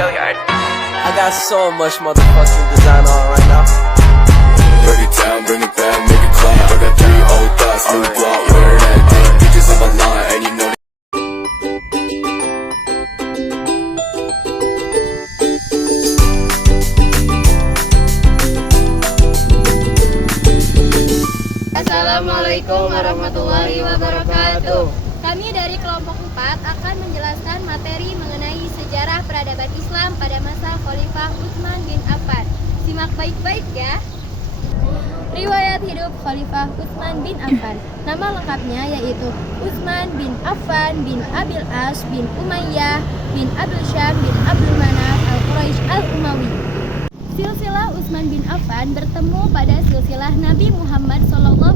I got so much motherfucking design on right now. Break it down, bring it back, make it clap. I got 3 old thoughts, new block, where that day. Bitches on my line, and you know. Assalamualaikum warahmatullahi wabarakatuh. Kami dari kelompok 4 akan menjelaskan materi mengenai sejarah peradaban Islam pada masa Khalifah Utsman bin Affan. Simak baik-baik ya. Riwayat hidup Khalifah Utsman bin Affan. Nama lengkapnya yaitu Utsman bin Affan bin Abil As bin Umayyah bin Abdul Syam bin Abdul Manaf al-Quraisy al-Umawi. Silsilah Utsman bin Affan bertemu pada silsilah Nabi Muhammad SAW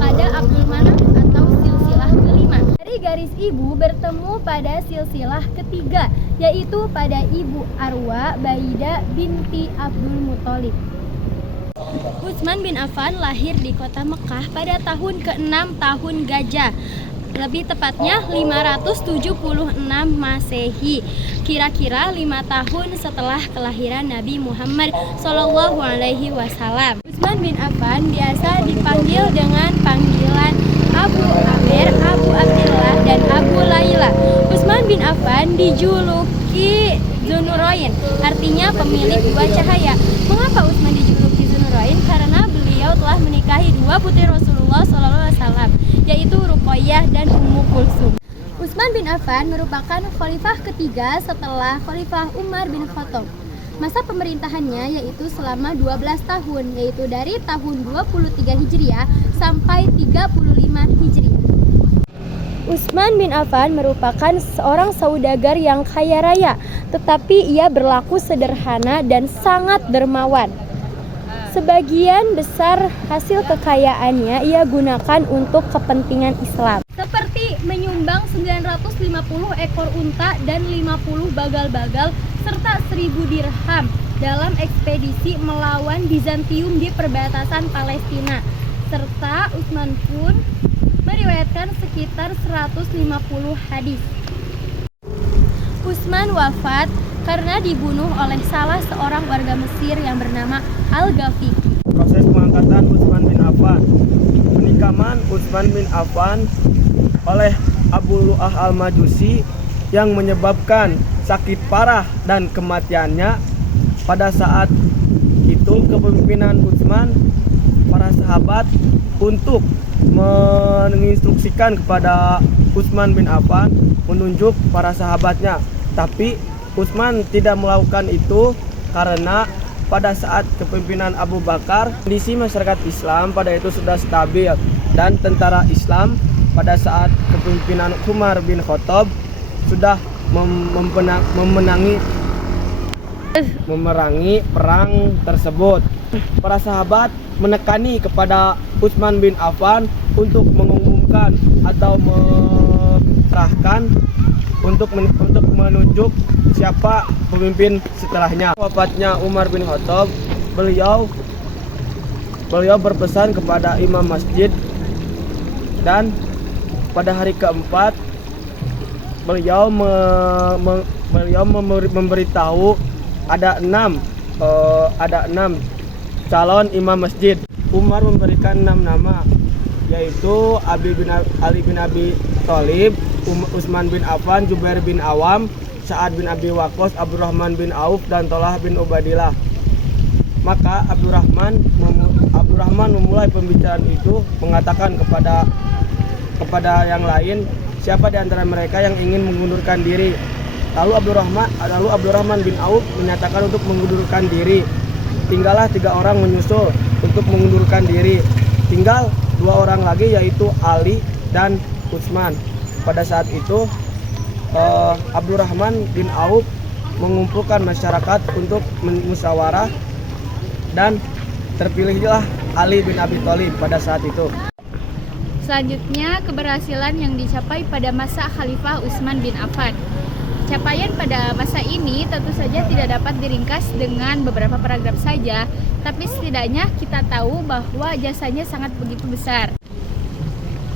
pada Abdul Manaf atau silsilah kelima. Dari garis ibu bertemu pada silsilah ketiga, yaitu pada ibu Arwa Baidah binti Abdul Muthalib. Utsman bin Affan lahir di kota Mekah pada tahun ke-6 tahun Gajah, lebih tepatnya 576 Masehi, kira-kira 5 tahun setelah kelahiran Nabi Muhammad SAW. Utsman bin Affan biasa dipanggil dengan panggilan Abu Amir, Abu Abdillah, dan Abu Laila. Utsman bin Affan dijuluki Dzunurain, artinya pemilik 2 cahaya. Mengapa Utsman dijuluki Dzunurain? Karena beliau telah menikahi 2 putri Rasulullah SAW, yaitu Ruqayyah dan Ummu Kulsum. Utsman bin Affan merupakan khalifah ketiga setelah Khalifah Umar bin Khattab. Masa pemerintahannya yaitu selama 12 tahun, yaitu dari tahun 23 Hijriah sampai 35 Hijriah. Utsman bin Affan merupakan seorang saudagar yang kaya raya, tetapi ia berlaku sederhana dan sangat dermawan. Sebagian besar hasil kekayaannya ia gunakan untuk kepentingan Islam, seperti menyumbang 950 ekor unta dan 50 bagal-bagal serta 1000 dirham dalam ekspedisi melawan Bizantium di perbatasan Palestina. Serta Utsman pun meriwayatkan sekitar 150 hadis. Utsman wafat karena dibunuh oleh salah seorang warga Mesir yang bernama Al-Ghafiqi. Proses pengangkatan Utsman bin Affan. Penikaman Utsman bin Affan oleh Abu Lu'ah al-Majusi yang menyebabkan sakit parah dan kematiannya. Pada saat itu kepemimpinan Utsman, para sahabat untuk menginstruksikan kepada Utsman bin Affan menunjuk para sahabatnya, tapi Utsman tidak melakukan itu karena pada saat kepemimpinan Abu Bakar, kondisi masyarakat Islam pada itu sudah stabil, dan tentara Islam pada saat kepemimpinan Umar bin Khattab sudah memerangi perang tersebut. Para sahabat menekani kepada Utsman bin Affan untuk mengumumkan atau mencerahkan untuk menunjuk siapa pemimpin setelahnya. Wafatnya Umar bin Khattab, beliau berpesan kepada imam masjid, dan pada hari keempat beliau memberitahu ada enam calon imam masjid. Umar memberikan 6 nama, yaitu Ali bin Abi Thalib, Utsman bin Affan, Jubair bin Awam, Sa'ad bin Abi Waqqas, Abdurrahman bin Auf, dan Thalhah bin Ubaidillah. Maka Abdurrahman memulai pembicaraan itu, mengatakan kepada yang lain, siapa di antara mereka yang ingin mengundurkan diri. Lalu Abdurrahman bin Auf menyatakan untuk mengundurkan diri. Tinggallah 3 orang menyusul untuk mengundurkan diri. Tinggal 2 orang lagi, yaitu Ali dan Utsman. Pada saat itu Abdurrahman bin Auf mengumpulkan masyarakat untuk musyawarah, dan terpilihlah Ali bin Abi Thalib pada saat itu. Selanjutnya, keberhasilan yang dicapai pada masa Khalifah Utsman bin Affan. Capaian pada masa ini tentu saja tidak dapat diringkas dengan beberapa paragraf saja, tapi setidaknya kita tahu bahwa jasanya sangat begitu besar.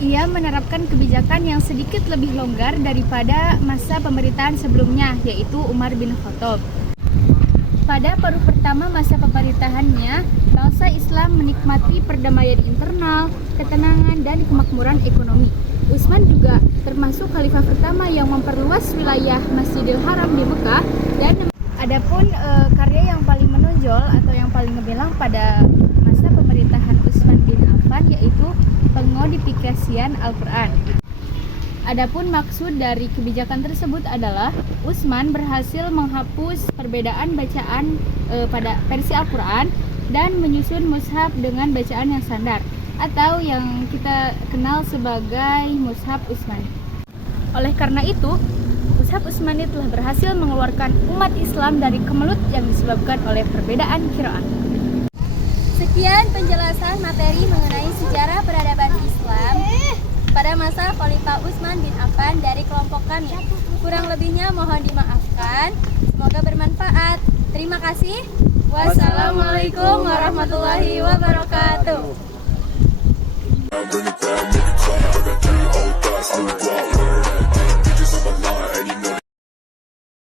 ia menerapkan kebijakan yang sedikit lebih longgar daripada masa pemerintahan sebelumnya, yaitu Umar bin Khattab. Pada paruh pertama masa pemerintahannya, bangsa Islam menikmati perdamaian internal, ketenangan, dan kemakmuran ekonomi. Utsman juga termasuk khalifah pertama yang memperluas wilayah Masjidil Haram di Mekah. Dan adapun karya yang paling menonjol atau yang paling gemilang pada masa pemerintahan Utsman bin Affan yaitu pengodifikasian Al-Quran. Adapun maksud dari kebijakan tersebut adalah Utsman berhasil menghapus perbedaan bacaan pada versi Al-Quran dan menyusun mushaf dengan bacaan yang standar atau yang kita kenal sebagai mushaf Utsmani. Oleh karena itu, mushaf Utsmani telah berhasil mengeluarkan umat Islam dari kemelut yang disebabkan oleh perbedaan qiraat. Sekian penjelasan materi mengenai sejarah peradaban Islam pada masa Khalifah Utsman bin Affan dari kelompok kami. Kurang lebihnya mohon dimaafkan. Semoga bermanfaat. Terima kasih. Wassalamualaikum warahmatullahi wabarakatuh. Bring it down,